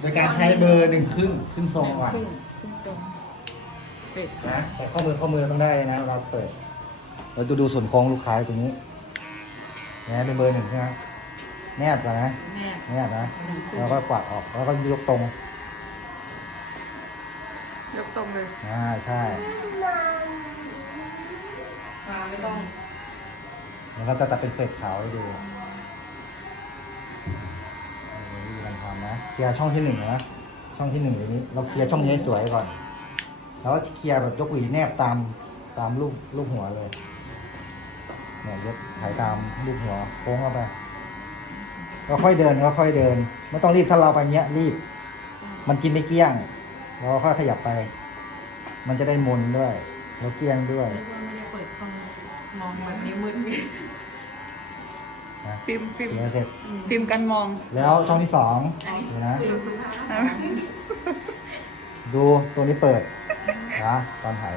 โดยการใช้เบอร์หนึ่งครึ่งครึ่งทรงก่อนขึ้นขึ้นทรงปิดนะแต่ข้อมือข้อมือต้องได้นะเราเปิดเราดูดูส่วนโค้งลูกค้าตรงนี้นะเป็นเบอร์หนึ่งใช่ไหมแนบก่อนนะแน่แนบนะหนึ่งครึ่งแล้วก็กวาดออกแล้วก็ยกตรงยกตรงเลยอ่าใช่มาไม่ต้องแล้วก็จะตัดเป็นเศษขาวให้ดู ลียร์ช่องที่หนึ่งนะช่องที่หนึ่งอย่างนี้ เราเคลียร์ช่องนี้ให้สวยก่อน แล้วก็เคลียร์แบบยกหวีแนบตามตามรูปรูปหัวเลยเนี่ยยกถ่ายตามรูปหัวโค้งเข้าไปก็ค่อยเดินก็ค่อยเดิน ไม่ต้องรีบถ้าเราไปเงี้ยรีบ มันกินไม่เกี้ยงเราค่อยขยับไป มันจะได้มนด้วยแล้วเกี้ยงด้วยนึกว่าไม่ได้เปิดกล้องมองแบบนี้มืด นะฟิล์มฟิล์มเคลียร์เสร็จฟิล์มกันมองแล้วช่องที่สองอันนี้เดี๋ยวนะฟิล์มคือผ้าดูตัวนี้เปิดนะตอนถ่าย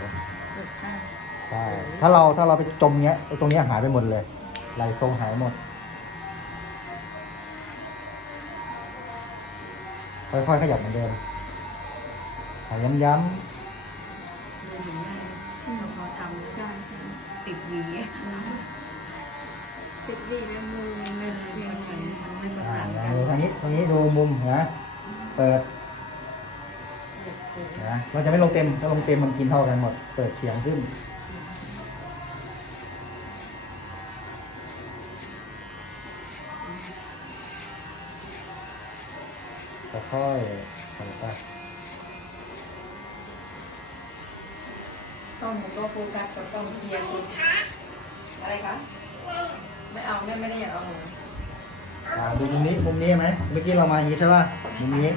ใช่ถ้าเราถ้าเราไปจมเงี้ยไอ้ตรงเนี้ยหายไปหมดเลยไหลทรงหายหมด ค่อยๆขยับเหมือนเดิมถ่ายย้ำดูอย่างง่ายเขาทำใช่ใช่ติดหวี ติดหวีแล้วมือมันไม่มันไม่ประๆอ่าสานอย่างกันดูทางนี้ตรงนี้ดูมุมนะเปิดนะเราจะไม่ลงเต็มถ้าลงเต็มมันกินเท่ากันหมด เปิดเฉียงขึ้นค่อยๆเปิดไปต้องหนูก็โฟกัสกับต้องเคลียร์คุณอะไรคะ เอาแม่ไม่ได้อยากเอาหนูอ่าดูมุมนี้มุมนี้ไหมเมื่อกี้เรามาอย่างนี้ใช่ป่ะมุมนี้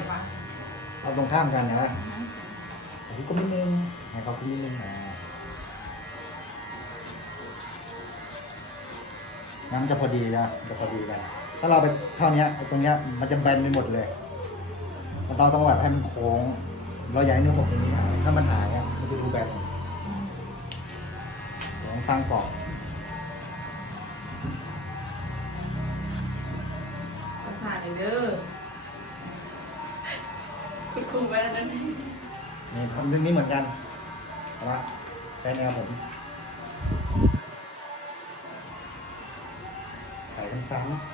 เอาตรงข้ามกันนะอันนี้ก็นิดนึงให้เขาขึ้นนิดนึงอ่าน้ำจะพอดีนะจะพอดีกันถ้าเราไปเท่านี้ตรงเนี้ยมันจะแบนไปหมดเลยมันต้องต้องแบบให้มันโค้งเราอยากให้เนื้อหมกตรงนี้หายถ้ามันหายอะมันจะดูแบนเดี๋ยวต้องสร้างกรอบายเด้อคุณครูไปแล้วนั้นนี่ทำเรื่องนี้เหมือนกันแต่ว่าใช้แนวผมใส่ซ้ำๆ